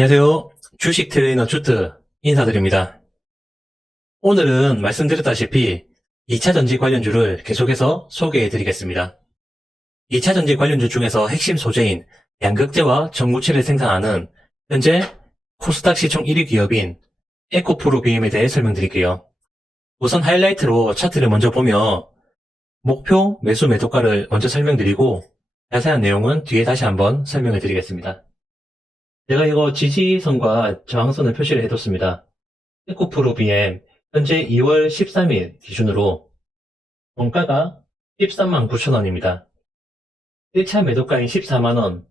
안녕하세요. 주식 트레이너 주트 인사드립니다. 오늘은 말씀드렸다시피 2차전지 관련주를 계속해서 소개해 드리겠습니다. 2차전지 관련주 중에서 핵심 소재인 양극재와 전구체를 생산하는 현재 코스닥 시총 1위 기업인 에코프로비엠에 대해 설명드릴게요. 우선 하이라이트로 차트를 먼저 보며 목표 매수 매도가를 먼저 설명드리고 자세한 내용은 뒤에 다시 한번 설명해 드리겠습니다. 제가 이거 지지선과 저항선을 표시를 해뒀습니다. 에코프로 BM 현재 2월 13일 기준으로 원가가 13만 9천원입니다. 1차 매도가인 14만원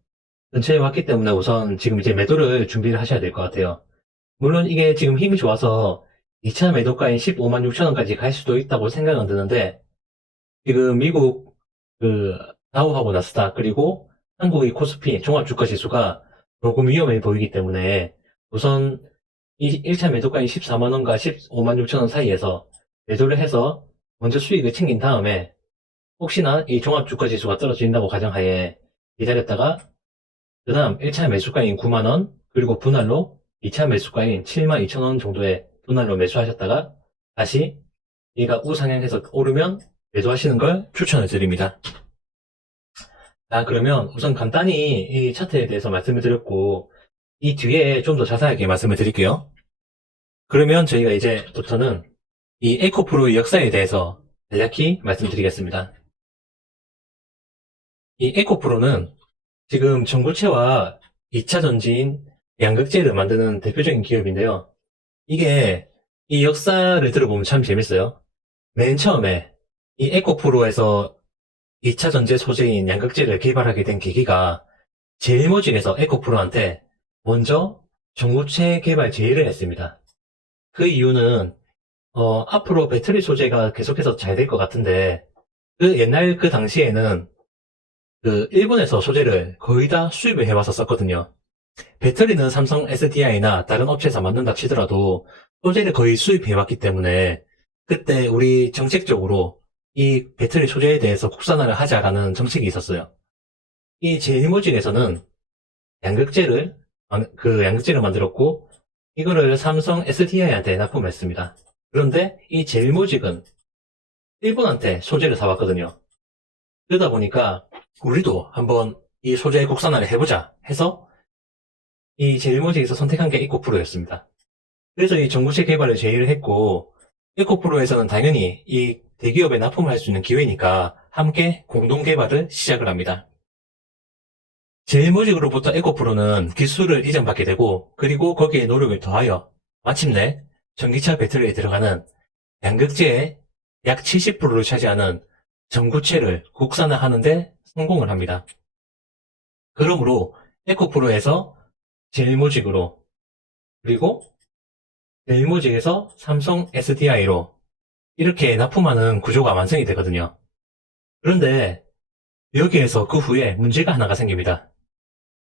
근처에 왔기 때문에 우선 지금 이제 매도를 준비를 하셔야 될 것 같아요. 물론 이게 지금 힘이 좋아서 2차 매도가인 15만 6천원까지 갈 수도 있다고 생각은 드는데 지금 미국 다우하고 나스닥 그리고 한국의 코스피 종합주가지수가 조금 위험해 보이기 때문에 우선 이 1차 매도가인 14만원과 15만 6천원 사이에서 매도를 해서 먼저 수익을 챙긴 다음에 혹시나 이 종합주가지수가 떨어진다고 가정하에 기다렸다가 그 다음 1차 매수가인 9만원 그리고 분할로 2차 매수가인 7만 2천원 정도의 분할로 매수하셨다가 다시 얘가 우상향해서 오르면 매도하시는 걸 추천을 드립니다. 자, 그러면 우선 간단히 이 차트에 대해서 말씀을 드렸고 이 뒤에 좀 더 자세하게 말씀을 드릴게요. 그러면 저희가 이제부터는 이 에코프로의 역사에 대해서 간략히 말씀드리겠습니다. 이 에코프로는 지금 전구체와 2차 전지인 양극재를 만드는 대표적인 기업인데요. 이게 이 역사를 들어보면 참 재밌어요. 맨 처음에 이 에코프로에서 2차 전지 소재인 양극재를 개발하게 된 계기가 제일모직에서 에코프로한테 먼저 전구체 개발 제의를 했습니다. 그 이유는 앞으로 배터리 소재가 계속해서 잘 될 것 같은데 그 당시에는 일본에서 소재를 거의 다 수입을 해왔었거든요. 배터리는 삼성 SDI나 다른 업체에서 만든다 치더라도 소재를 거의 수입해왔기 때문에 그때 우리 정책적으로 이 배터리 소재에 대해서 국산화를 하자라는 정책이 있었어요. 이 제일모직에서는 양극재를 만들었고 이거를 삼성 SDI한테 납품했습니다. 그런데 이 제일모직은 일본한테 소재를 사왔거든요. 그러다 보니까 우리도 한번 이 소재 국산화를 해보자 해서 이 제일모직에서 선택한 게 에코프로였습니다. 그래서 이 전구체 개발을 제의를 했고 에코프로에서는 당연히 이 대기업에 납품을 할 수 있는 기회니까 함께 공동 개발을 시작을 합니다. 제일모직으로부터 에코프로는 기술을 이전받게 되고 그리고 거기에 노력을 더하여 마침내 전기차 배터리에 들어가는 양극재의 약 70%를 차지하는 전구체를 국산화하는데 성공을 합니다. 그러므로 에코프로에서 제일모직으로 그리고 제일모직에서 삼성 SDI로 이렇게 납품하는 구조가 완성이 되거든요. 그런데 여기에서 그 후에 문제가 하나가 생깁니다.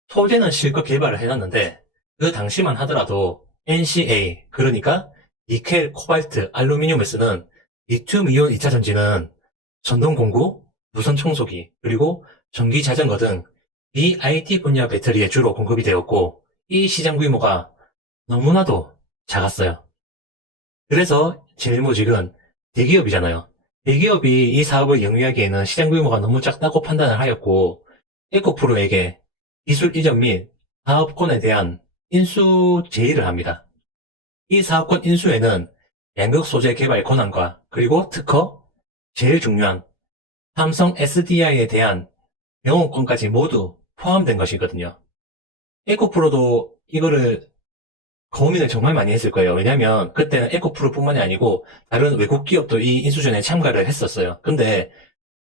소재는 실컷 개발을 해놨는데 그 당시만 하더라도 NCA 그러니까 니켈, 코발트, 알루미늄을 쓰는 리튬이온 2차 전지는 전동 공구, 무선 청소기, 그리고 전기 자전거 등 BIT 분야 배터리에 주로 공급이 되었고 이 시장 규모가 너무나도 작았어요. 그래서 제일모직은 대기업이잖아요. 대기업이 이 사업을 영위하기에는 시장 규모가 너무 작다고 판단을 하였고 에코프로에게 기술 이전 및 사업권에 대한 인수 제의를 합니다. 이 사업권 인수에는 양극 소재 개발 권한과 그리고 특허, 제일 중요한 삼성 SDI에 대한 영업권까지 모두 포함된 것이거든요. 에코프로도 이거를 고민을 정말 많이 했을 거예요. 왜냐면 그때는 에코프로뿐만이 아니고 다른 외국 기업도 이 인수전에 참가를 했었어요. 근데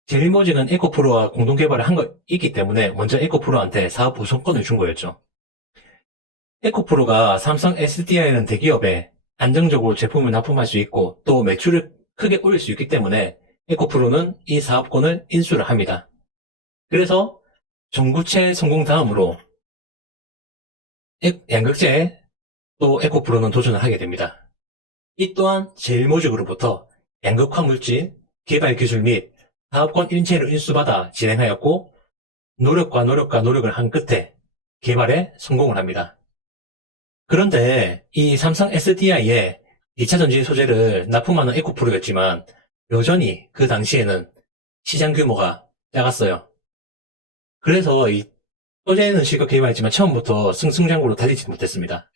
제일모직은 에코프로와 공동 개발을 한 거 있기 때문에 먼저 에코프로한테 사업 우선권을 준 거였죠. 에코프로가 삼성 SDI라는 대기업에 안정적으로 제품을 납품할 수 있고 또 매출을 크게 올릴 수 있기 때문에 에코프로는 이 사업권을 인수를 합니다. 그래서 전구체 성공 다음으로 양극재 또 에코프로는 도전을 하게 됩니다. 이 또한 제일모직으로부터 양극화 물질, 개발 기술 및 사업권 인체를 인수받아 진행하였고 노력과 노력을 한 끝에 개발에 성공을 합니다. 그런데 이 삼성 SDI에 2차 전지 소재를 납품하는 에코프로였지만 여전히 그 당시에는 시장 규모가 작았어요. 그래서 이 소재는 실컷 개발했지만 처음부터 승승장구로 달리지 못했습니다.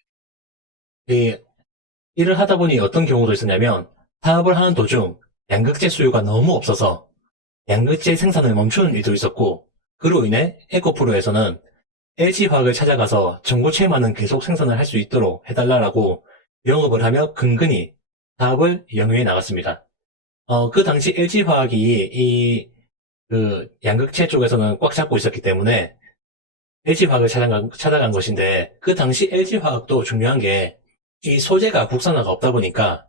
일을 하다 보니 어떤 경우도 있었냐면 사업을 하는 도중 양극재 수요가 너무 없어서 양극재 생산을 멈추는 일도 있었고, 그로 인해 에코프로에서는 LG화학을 찾아가서 전고체만은 계속 생산을 할 수 있도록 해달라고 영업을 하며 근근히 사업을 영위해 나갔습니다. 그 당시 LG화학이 양극재 쪽에서는 꽉 잡고 있었기 때문에 LG화학을 찾아간 것인데, 그 당시 LG화학도 중요한 게 이 소재가 국산화가 없다 보니까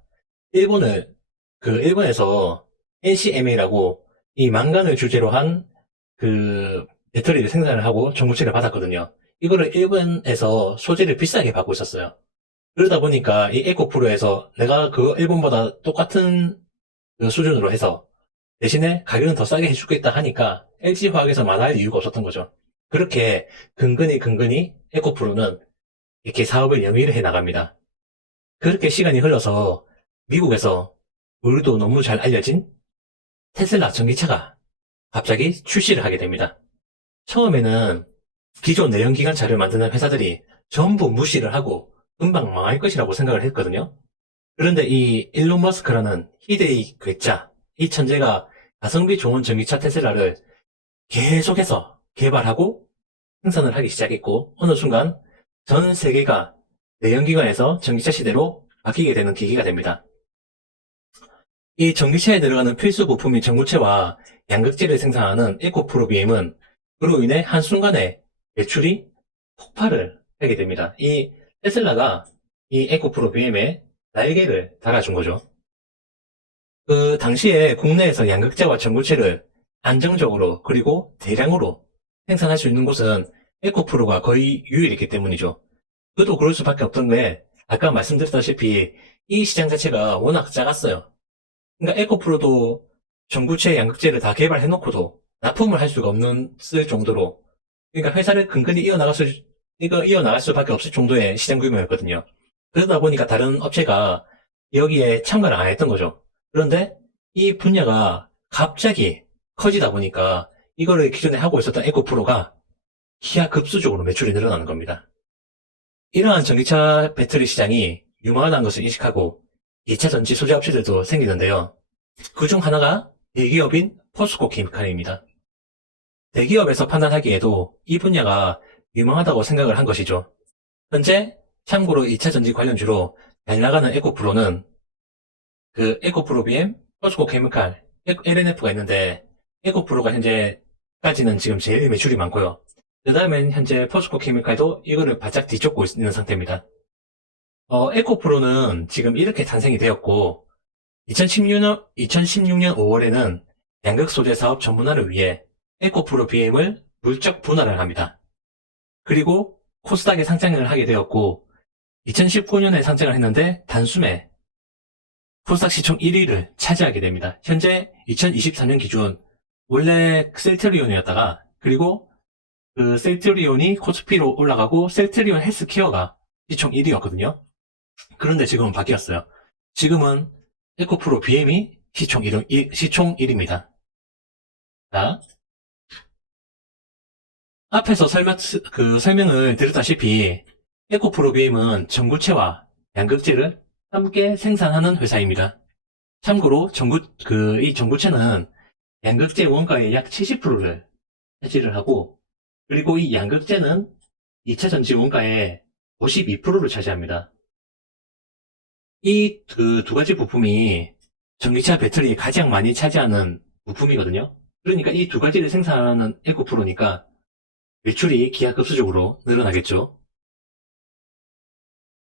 일본에서 NCMA라고 이 망간을 주제로 한 배터리를 생산을 하고 전고체를 받았거든요. 이거를 일본에서 소재를 비싸게 받고 있었어요. 그러다 보니까 이 에코프로에서 내가 그 일본보다 똑같은 그 수준으로 해서 대신에 가격은 더 싸게 해주겠다 하니까 LG화학에서 말할 이유가 없었던 거죠. 그렇게 근근히 에코프로는 이렇게 사업을 영위를 해 나갑니다. 그렇게 시간이 흘러서 미국에서 우리도 너무 잘 알려진 테슬라 전기차가 갑자기 출시를 하게 됩니다. 처음에는 기존 내연기관차를 만드는 회사들이 전부 무시를 하고 금방 망할 것이라고 생각을 했거든요. 그런데 이 일론 머스크라는 희대의 괴짜, 이 천재가 가성비 좋은 전기차 테슬라를 계속해서 개발하고 생산을 하기 시작했고, 어느 순간 전 세계가 내연기관에서 전기차 시대로 바뀌게 되는 계기가 됩니다. 이 전기차에 들어가는 필수 부품인 전고체와 양극재를 생산하는 에코프로비엠은 그로 인해 한순간에 매출이 폭발을 하게 됩니다. 이 테슬라가 이 에코프로비엠에 날개를 달아준 거죠. 그 당시에 국내에서 양극재와 전고체를 안정적으로 그리고 대량으로 생산할 수 있는 곳은 에코프로가 거의 유일했기 때문이죠. 그도 그럴 수밖에 없던 게, 아까 말씀드렸다시피 이 시장 자체가 워낙 작았어요. 그러니까 에코프로도 전구체 양극재를 다 개발해놓고도 납품을 할 수가 없을 정도로, 그러니까 회사를 근근히 이어나갈 수밖에 없을 정도의 시장 규모였거든요. 그러다 보니까 다른 업체가 여기에 참가를 안 했던 거죠. 그런데 이 분야가 갑자기 커지다 보니까 이거를 기존에 하고 있었던 에코프로가 기하급수적으로 매출이 늘어나는 겁니다. 이러한 전기차 배터리 시장이 유망하다는 것을 인식하고 2차 전지 소재 업체들도 생기는데요. 그중 하나가 대기업인 포스코 케미칼입니다. 대기업에서 판단하기에도 이 분야가 유망하다고 생각을 한 것이죠. 현재 참고로 2차 전지 관련주로 잘 나가는 에코프로는 그 에코프로 BM, 포스코 케미칼, LNF가 있는데, 에코프로가 현재까지는 지금 제일 매출이 많고요. 그 다음엔 현재 포스코 케미칼도 이거를 바짝 뒤쫓고 있는 상태입니다. 에코프로는 지금 이렇게 탄생이 되었고, 2016년 5월에는 양극 소재 사업 전문화를 위해 에코프로 BM을 물적 분할을 합니다. 그리고 코스닥에 상장을 하게 되었고, 2019년에 상장을 했는데 단숨에 코스닥 시총 1위를 차지하게 됩니다. 현재 2023년 기준 원래 셀트리온이었다가, 그리고 그 셀트리온이 코스피로 올라가고 셀트리온 헬스케어가 시총 1위였거든요. 그런데 지금은 바뀌었어요. 지금은 에코프로 BM이 시총 1위입니다. 자, 앞에서 설명을 드렸다시피 에코프로 BM은 전구체와 양극재를 함께 생산하는 회사입니다. 참고로 이 전구체는 양극재 원가의 약 70%를 차지를 하고, 그리고 이 양극재는 2차 전지 원가의 52%를 차지합니다. 이 두 가지 부품이 전기차 배터리에 가장 많이 차지하는 부품이거든요. 그러니까 이 두 가지를 생산하는 에코프로니까 매출이 기하급수적으로 늘어나겠죠.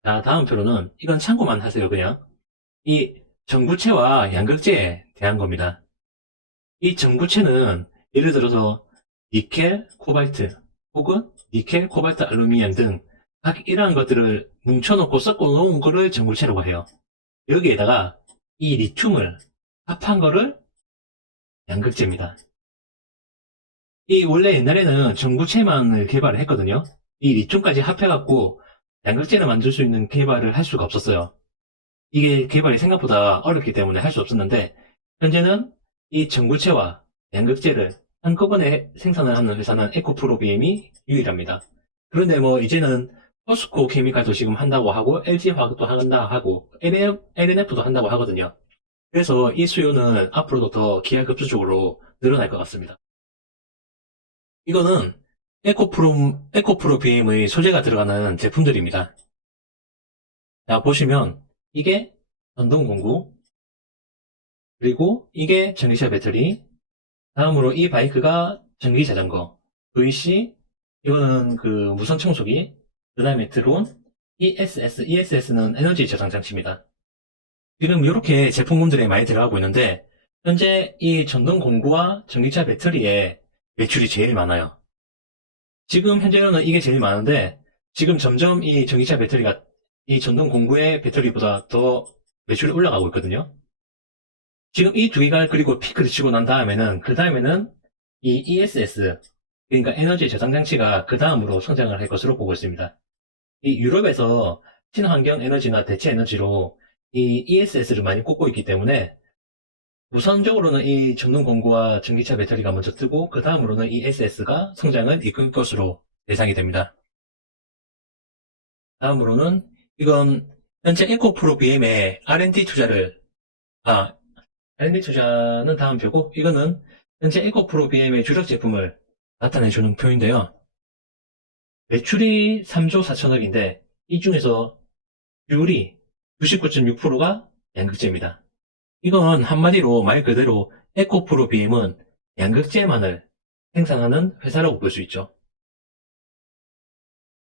자, 다음 표로는 이건 참고만 하세요. 그냥 이 전구체와 양극재에 대한 겁니다. 이 전구체는 예를 들어서 니켈, 코발트 혹은 니켈, 코발트, 알루미늄 등 각 이러한 것들을 뭉쳐놓고 섞어 놓은 거를 전구체라고 해요. 여기에다가 이 리튬을 합한 거를 양극재입니다. 이 원래 옛날에는 전구체만을 개발을 했거든요. 이 리튬까지 합해갖고 양극재를 만들 수 있는 개발을 할 수가 없었어요. 이게 개발이 생각보다 어렵기 때문에 할 수 없었는데, 현재는 이 전구체와 양극재를 한꺼번에 생산을 하는 회사는 에코프로비엠이 유일합니다. 그런데 뭐 이제는 포스코 케미칼도 지금 한다고 하고 LG화학도 한다 하고 LNF도 한다고 하거든요. 그래서 이 수요는 앞으로도 더 기하급수적으로 늘어날 것 같습니다. 이거는 에코프로비엠의 소재가 들어가는 제품들입니다. 자, 보시면 이게 전동공구, 그리고 이게 전기차 배터리, 다음으로 이 바이크가 전기자전거, VC, 이거는 그 무선 청소기, 그 다음에 드론, ESS는 에너지 저장 장치입니다. 지금 이렇게 제품군들이 많이 들어가고 있는데, 현재 이 전동 공구와 전기차 배터리에 매출이 제일 많아요. 지금 현재는 이게 제일 많은데, 지금 점점 이 전기차 배터리가 이 전동 공구의 배터리보다 더 매출이 올라가고 있거든요. 지금 이 두 개가 그리고 피크를 치고 난 다음에는, 그 다음에는 이 ESS, 그러니까 에너지 저장 장치가 그 다음으로 성장을 할 것으로 보고 있습니다. 이 유럽에서 친환경 에너지나 대체 에너지로 이 ESS를 많이 꼽고 있기 때문에 우선적으로는 이 전동 공구와 전기차 배터리가 먼저 뜨고 그 다음으로는 이 ESS가 성장을 이끌 것으로 예상이 됩니다. 다음으로는 이건 현재 에코프로 BM의 R&D 투자를 R&D 투자는 다음 표고 이거는 현재 에코프로 BM의 주력 제품을 나타내주는 표인데요. 매출이 3조 4천억인데 이 중에서 비율이 99.6%가 양극재입니다. 이건 한마디로 말 그대로 에코프로 BM은 양극재만을 생산하는 회사라고 볼 수 있죠.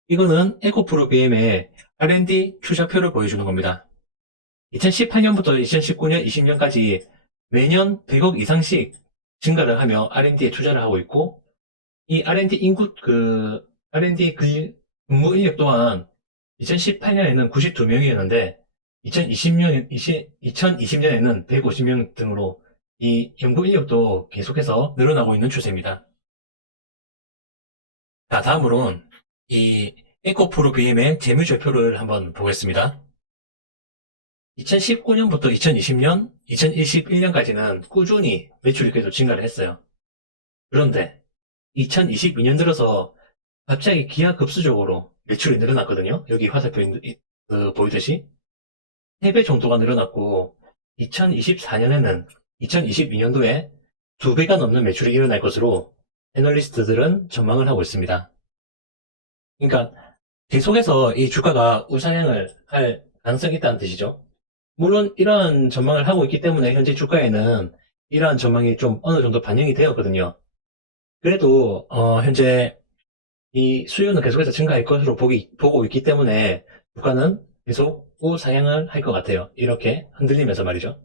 이거는 에코프로 BM의 R&D 투자표를 보여주는 겁니다. 2018년부터 2019년, 20년까지 매년 100억 이상씩 증가를 하며 R&D에 투자를 하고 있고, 이 R&D R&D 근무 인력 또한 2018년에는 92명이었는데, 2020년에는 150명 등으로 이 연구 인력도 계속해서 늘어나고 있는 추세입니다. 자, 다음으로는 이 에코프로 BM의 재무제표를 한번 보겠습니다. 2019년부터 2020년, 2021년까지는 꾸준히 매출이 계속 증가를 했어요. 그런데 2022년 들어서 갑자기 기하급수적으로 매출이 늘어났거든요. 여기 화살표 보이듯이 3배 정도가 늘어났고 2024년에는 2022년도에 2배가 넘는 매출이 일어날 것으로 애널리스트들은 전망을 하고 있습니다. 그러니까 계속해서 이 주가가 우상향을 할 가능성이 있다는 뜻이죠. 물론 이러한 전망을 하고 있기 때문에 현재 주가에는 이러한 전망이 좀 어느 정도 반영이 되었거든요. 그래도 현재 이 수요는 계속해서 증가할 것으로 보고 있기 때문에 주가는 계속 우상향을 할 것 같아요. 이렇게 흔들리면서 말이죠.